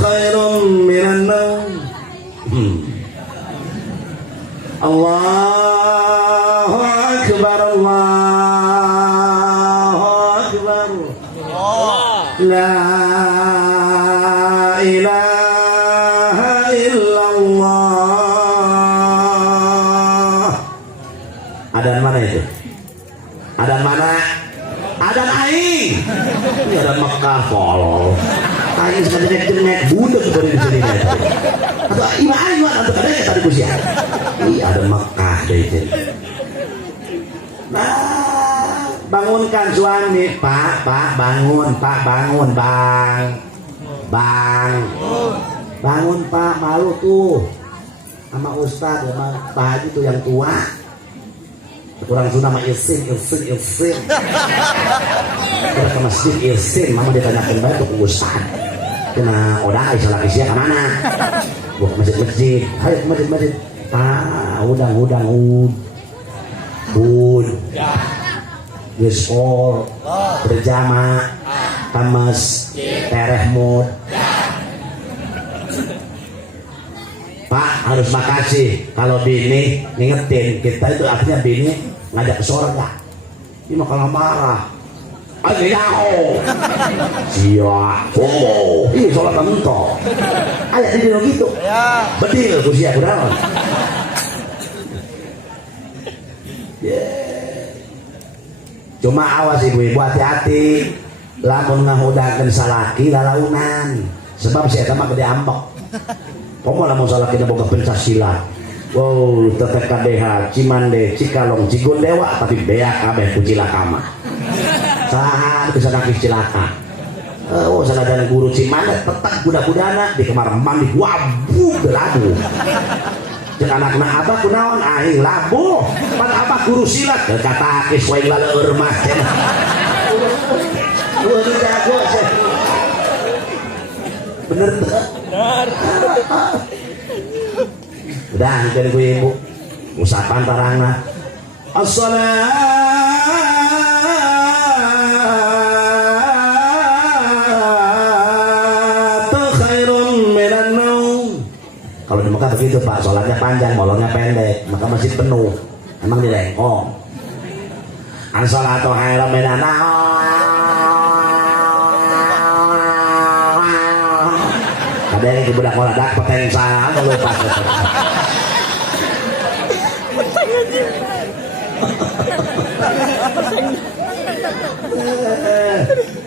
khairum minan naum. Allahu akbar, Allahu akbar. La ilaha illallah. Adan mana itu? Adan mana? Adan aing. Ini adan Mekah follow. Aing sekali nek budak seperti di sini. Atau iman atau kadang tadi kusia. Ini adan Mekah deh itu. Nah, bangunkan suami, Pak, bangun, Pak, bangun, Bang, bangun Pak, malu tuh sama Ustadz, sama Pak Haji tuh yang tua. Kurang Sunda mah isin. Kita ke masjid isin, mama ditanyakan baik ke Ustadz. Kena udah isalah isya kemana? Buat masjid. Ayo masjid. Pak, udang. Gespor berjama tamas terehmut. Pak harus makasih kalau bini ngingetin kita, itu artinya bini ngajak ke surga. Ini mah kalau marah ayo siap ini sholat mentok ayat di dalam gitu betul kusia kurang. Cuma awas ibu-ibu, hati-hati lamun ngahudakeun salaki lalaunan, sebab si eta mah gede ambek. Pomo lamun salaki boga Pencaksilat. Wow, tetep KDH, Cimande, Cikalong, Cigondewa, tapi beak kabeh ku Cilaka mah. Saha bisa nakis Cilaka. Oh, sanajan guru Cimande petak budak-budana di kamar mandi wabu beradu. Jeung anakna abah kunaon aing labuh, pan abah guru silat kata kis wae laleur mah. Waduh jago sih. Bener tuh. Udah ngeukeun ku ibu. Usapan tarangna. As-salatu khairum minan naum. Kalau di Mekah begitu Pak, sholatnya panjang, molornya pendek, maka masjid penuh. Emang direngkong. As-salatu khairum minan naum. Ada yang budak ngoladak petensan, lupa.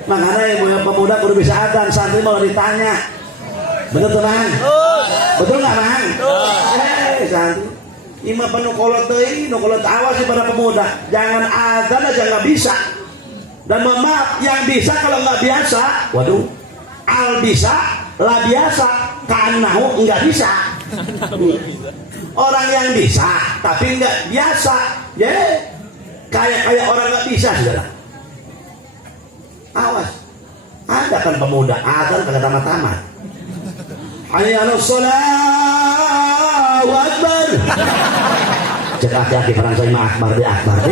Makanya ibu yang pemuda kudu bisa adzan, santri mau ditanya. Betul tuh Bang? Betul nggak Bang? Santri. Ima penuh kolot teuing, nu kolot awas si para pemuda. Jangan adzan aja nggak bisa. Dan maaf yang bisa kalau nggak biasa, waduh, al bisa, lah biasa, kanahu nggak bisa. Orang yang bisa tapi nggak biasa, ya kayak orang nggak bisa saudara. Awas, ada kan pemuda adzan kagak tamat-tamat. Hayya 'alas shalah wa akbar. Cek hati-hati perang saya mah akbar dia kata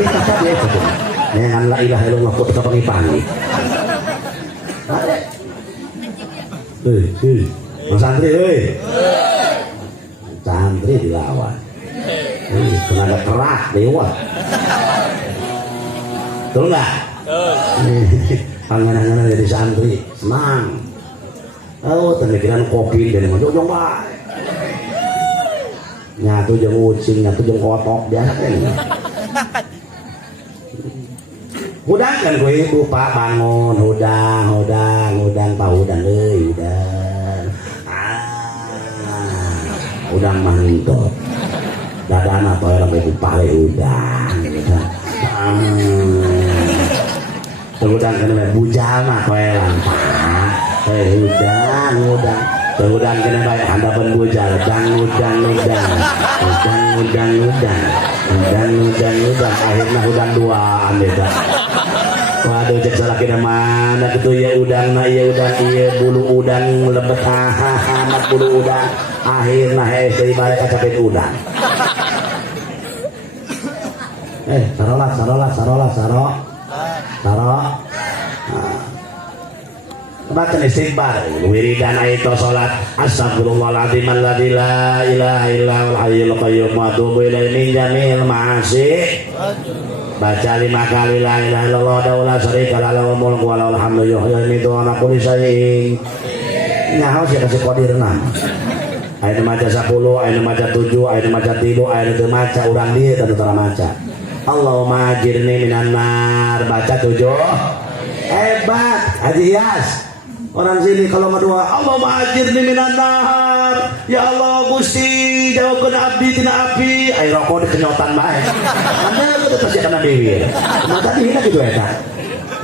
dia itu. Dengan la ilaha illallah kok teka pangipangi. Mas santri santri dilawan. Tenaga kerak lewat. Betul nggak? Angan-angan jadi santri senang. Oh, pemikiran kopi dan ngojong bae. Nyatu jeung ucing, nyatu jeung kotok biasa kan. Hudang kan gue ibu Pak bangun, hudang Pak hudang euy hudang. Udang mangintot. Dadana poe lambe ku pale udang. Udang kan bujal mah poe lampa. Udang udang kena baik handapan bujal udang akhirnya udang duaan beda. Waduh cek salah kena mana gitu ya udang na iya udang iya bulu udang lebet amat bulu udang akhirnya dari balik kacapit udang. Saro. Baca istighfar, wiridan itu salat astagfirullahaladzim alladzi la ilaha illa huwal hayyul qayyum wa atubu ilaihi min jamil ma'asi. Baca 5 kali la ilaha illallah la syarika lahu mulku wa lahul hamdu yuhyi wa ala kulli syai'in. Nyaho sih kasih kodirna. Ayeuna maca 10, ayeuna maca 7, ayeuna maca 3, ayeuna teu maca urang dieu teu tara maca. Allahumma ajirni minan nar baca 7. Hebat Haji Yas. Orang sini kalau berdoa Allahumma ajirni minan nar, ya Allah Gusti jauhkeun abdi tina api, air rokok dikenyotan bae. Anda kudu pasti kana dewi. Mata dihina gitu eta.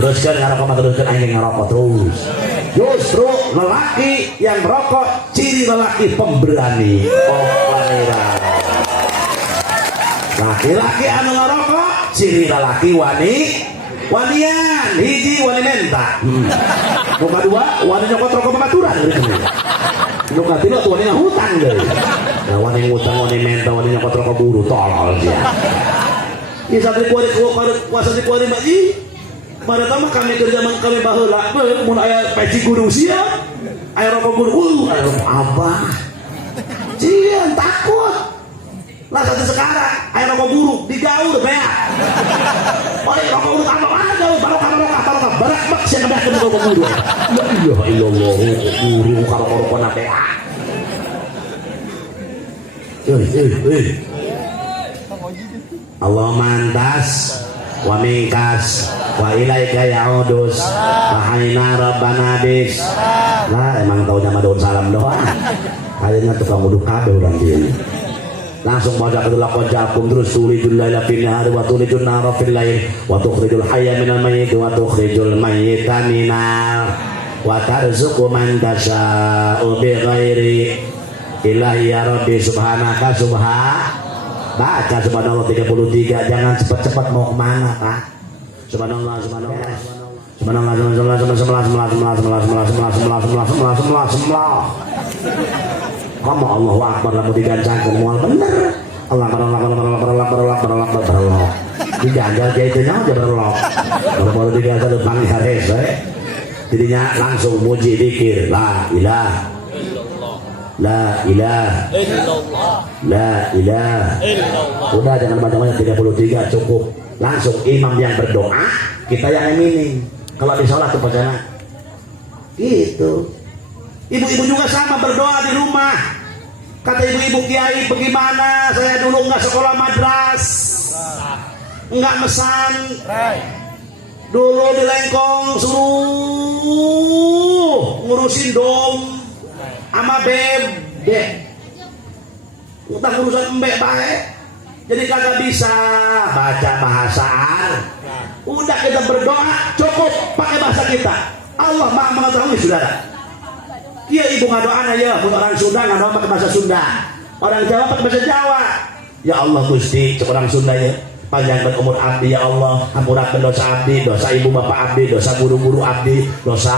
Teruskeun ngarokok teruskeun aing ngarokok terus. Justru lelaki yang merokok ciri lelaki pemberani. Oh pangeran. Laki-laki anu ngarokok ciri lelaki wanian hiji wani menta. Nuka 2 wani nyokot rokok pengaturan nuka 3 tuh wani hutang deh. Nah wani ngutang wani menta wani nyokot rokok buru tolol dia. Ini sampai kuasa di kuari maji. Pada tamu kami kerja kami baheula mun aya peci guru sia aya rokok guru abah cian takut lah satu sekarang aya rokok buruk digaul beak. Mari rokok buruk apa aja barokah barak mak sing ngedah ke rokok buruk. Ya ilallah buruk karo rokok na beak. Allah mantas wa minkas wa ilaika ya'udus wa hayna rabbana bis. Lah emang tau nama daun salam doang. Kayaknya tukang uduk kabeh urang dieu. Langsung baca kedua kojakum terus tulijul laila fil nahari wa tulijul nahara fil lail wa tukhrijul hayya minal mayyit wa tukhrijul mayyita minal wa tarzuqu man tasha'u bighairi ilahi ya rabbi subhanaka baca subhanallah 33 jangan cepat-cepat mau kemana Pak. Subhanallah kamu Allahu Akbar lamu digancangkan mual bener Allah diganjal kayak itu aja berlok baru diganjal depan haris jadinya langsung muji dikir la ilah udah jangan banyak-banyak 33 cukup langsung imam yang berdoa kita yang emini kalau di sholat tuh bacanya gitu. Ibu-ibu juga sama berdoa di rumah. Kata ibu-ibu kiai, bagaimana saya dulu nggak sekolah madras, nggak mesan, dulu di Lengkong suruh ngurusin dom sama bebek, utang urusan mbek baik, jadi kagak bisa baca bahasa Arab. Udah kita berdoa cukup pakai bahasa kita. Allah Maha mengetahui saudara. Iya ibu ngadoan aja, orang Sunda ngadoan pakai bahasa Sunda, orang Jawa pakai bahasa Jawa. Ya Allah Gusti, orang Sunda ya, panjangkan umur abdi ya Allah, hampurakan dosa abdi, dosa ibu bapak abdi, dosa guru-guru abdi, dosa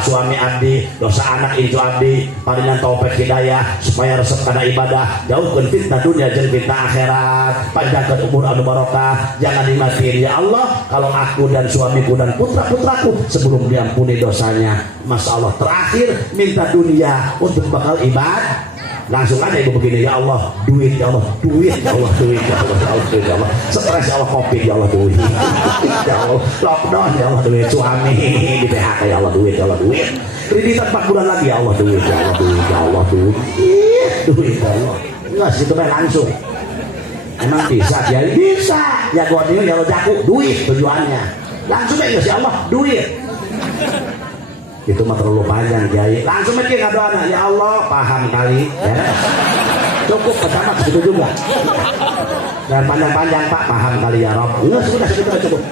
suami abdi, dosa anak itu abdi, paringan taufik hidayah supaya resep karena ibadah, jauhkan fitnah dunia dan fitnah akhirat, panjangkan umur anu barokah, jangan dimatiin ya Allah. Kalau aku dan suamiku dan putra-putraku sebelum diampuni dosanya, Masya Allah terakhir minta dunia untuk bakal ibadah. Langsung aja ibu begini, ya Allah duit ya Allah duit ya Allah duit ya Allah duit ya Allah stres ya Allah kopi ya Allah duit ya Allah lockdown ya Allah duit suami di PHK ya Allah duit kreditan 4 bulan lagi ya Allah duit ya Allah duit ya Allah duit ya Allah nggak sih itu langsung emang bisa ya bisa ya godil ya Allah jago duit tujuannya langsung aja ya Allah duit itu mah terlalu panjang Kiai langsung aja ngadoa ya Allah paham kali ya cukup pertama segitu juga dan panjang-panjang Pak paham kali ya Rob enggak sudah segitu cukup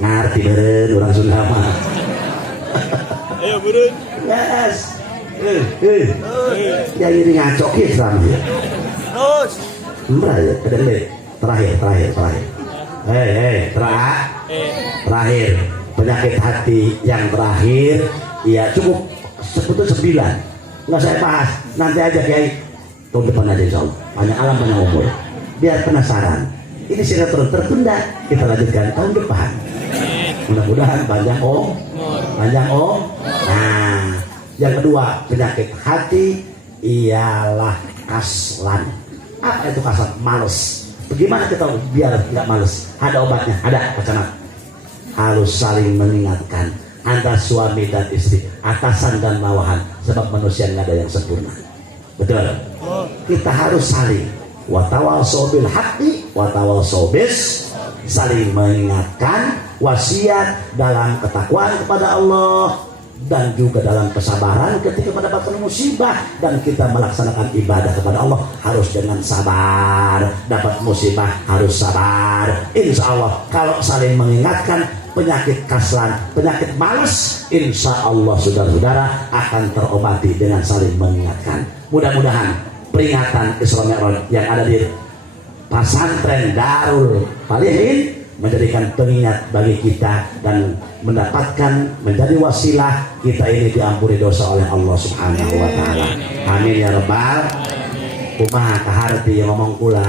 ngerti beren orang Sunda mah Ayo burun. Yes. Ya ini ngaco kita ya. Terus. Mbak ya, terakhir. Terakhir. Penyakit hati yang terakhir, ya cukup sebetulnya 9. Nggak saya bahas, nanti aja Kiai. Tahun depan aja insya Allah. Banyak alam, banyak umur. Biar penasaran. Ini sinetron tertunda, kita lanjutkan tahun depan. Mudah-mudahan panjang om. Nah, yang kedua penyakit hati ialah kaslan. Apa itu kaslan? Males. Bagaimana kita biar nggak males? Ada obatnya, ada kacamata. Harus saling mengingatkan antara suami dan istri, atasan dan bawahan, sebab manusia nggak ada yang sempurna. Betul. Kita harus saling watawasau bil haqqi watawasau bis, saling mengingatkan, wasiat dalam ketakwaan kepada Allah dan juga dalam kesabaran ketika mendapatkan musibah, dan kita melaksanakan ibadah kepada Allah harus dengan sabar. Dapat musibah harus sabar. Insya Allah kalau saling mengingatkan, penyakit kaslan, penyakit malas, insya Allah saudara-saudara akan terobati dengan saling mengingatkan. Mudah-mudahan peringatan Isra Mi'raj yang ada di Pesantren Darul Palihin menjadikan pengingat bagi kita dan mendapatkan menjadi wasilah kita ini diampuni dosa oleh Allah Subhanahu wa taala. Amin ya rabbal. Kumaha kaharti ngomong kula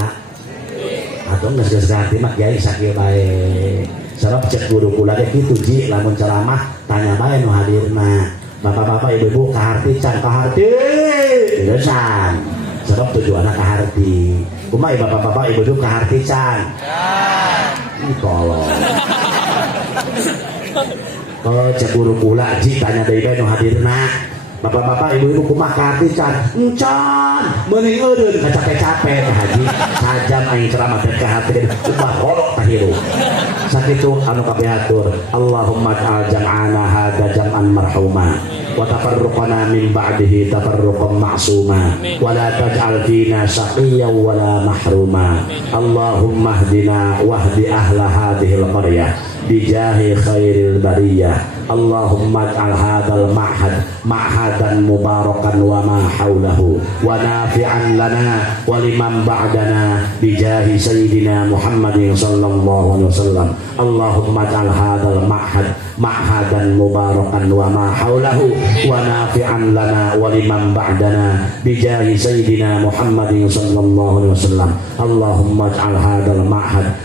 atau geus ganti mah kiai sakieu bae. Sabab cek guru kula ge kitu ji lamun ceramah tanya bae nu hadirna. Bapak-bapak ibu-ibu kaharti can kaharti. Desan. Sabab tujuanna kaharti. Kumaha bapak-bapak ibu-ibu kaharti can. Ini tolong. Kalau cek guru pula ji tanya dari nu hadirna. Bapak-bapak ibu-ibu kumaha kaharti can. Encan, meuning eureun capek-capek haji. Sajam aing ceramah teh kaharti ubah horok tah hirup. Sakitu anu kabehatur. Allahumma ja'al jam'ana hadza jam'an marhuma wa tafarruqana min ba'dihi tafarruqan ma'suma wa la taj'al fina shaqiyyan wa la mahruma. Allahumma hdina wahdi ahla hadhil qaryah bijahi khairil bariyah. Allahumma ij'al hadzal ma'hadan mubarakan wa ma haulahu wa nafi'an lana wa liman ba'dana bijahi sayyidina Muhammadin sallallahu alaihi wasallam. Allahumma ij'al hadzal ma'hadan mubarakan wa ma haulahu wa nafi'an lana wa liman ba'dana bijahi sayyidina Muhammadin sallallahu alaihi wasallam. Allahumma ij'al hadzal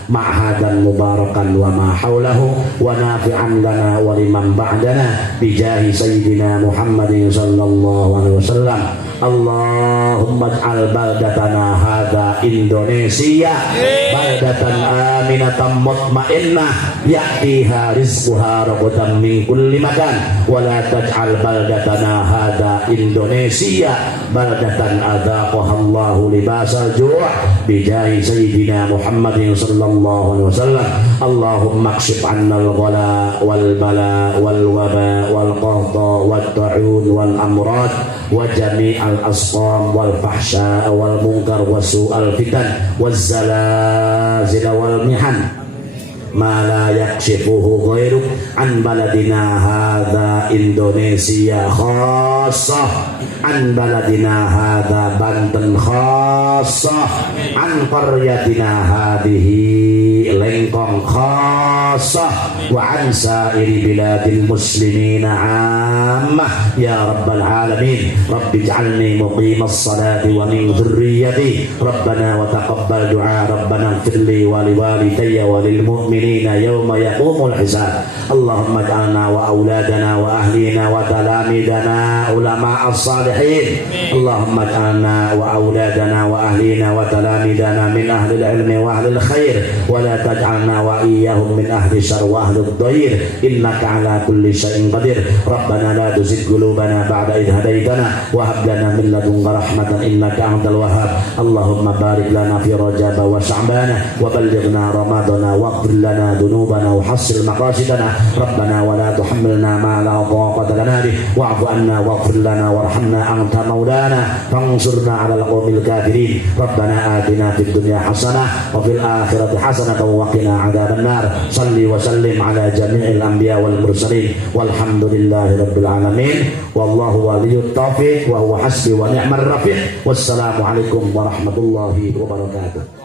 ma'hadan mubarakan wa ma haulahu wa nafi'an lana wa liman ba'dana bijahi sayyidina Muhammadin sallallahu alaihi wasallam. Allahumma ij'al baldatana hadza Indonesia baldatan aminatan mutmainnah ya'tiha rizquha ragadan min kulli makan wa la taj'al baldatana hadza Indonesia baldatan adzaqaha Allahu libasal ju' bijahi sayyidina Muhammadin sallallahu alaihi wasallam. Allahumma kshif 'anna al-ghala wal bala wal waba wal qahta wat ta'un wal amrad wa jami'al asqam wal fahsya wal munkar wa su'al fitan waz zalazil wal mihan ma la yakshifuhu ghairuk an baladina hadza Indonesia khassah an baladina hadza Banten khassah an qaryatina hadhihi Lengkong khassah wa an sa'iri biladil muslimina ammah ya rabbal alamin. Rabbi ij'alni muqimas salati wa min dhurriyyati rabbana wa taqabbal du'a rabbana ighfirli wa liwalidayya wa lil mu'minina yawma yaqumul hisab. Allahumma ij'alna wa auladana wa ahlina wa talamidana ulama'as salihin. Allahumma ij'alna wa auladana wa ahlina wa talamidana min ahlil ilmi wa ahlil khair wa la taj'alna wa iyyahum min ahli syarr wa ahli dhair innaka ala kulli syai'in qadir. Rabbana la tuzigh qulubana ba'da idh hadaitana wa hab lana min ladunka rahmatan innaka antal wahhab. Allahumma barik lana fi Rajab wa Sya'ban wa ballighna Ramadana waghfir lana dhunubana wa hassil maqasidana. Rabbana wa la tuhammilna ma la taqata lana bih wa'fu anna waghfir lana warhamna anta maulana fansurna 'alal qaumil kafirin. Rabbana atina fid dunya hasanah wa fil akhirati hasanah wa qina 'adzabannar. Salli wa sallim ala jami'il anbiya wal mursalin walhamdulillahi rabbil alamin wallahu waliyut taufiq wa huwa hasbi wa ni'mar rafiq. Wassalamualaikum warahmatullahi wabarakatuh.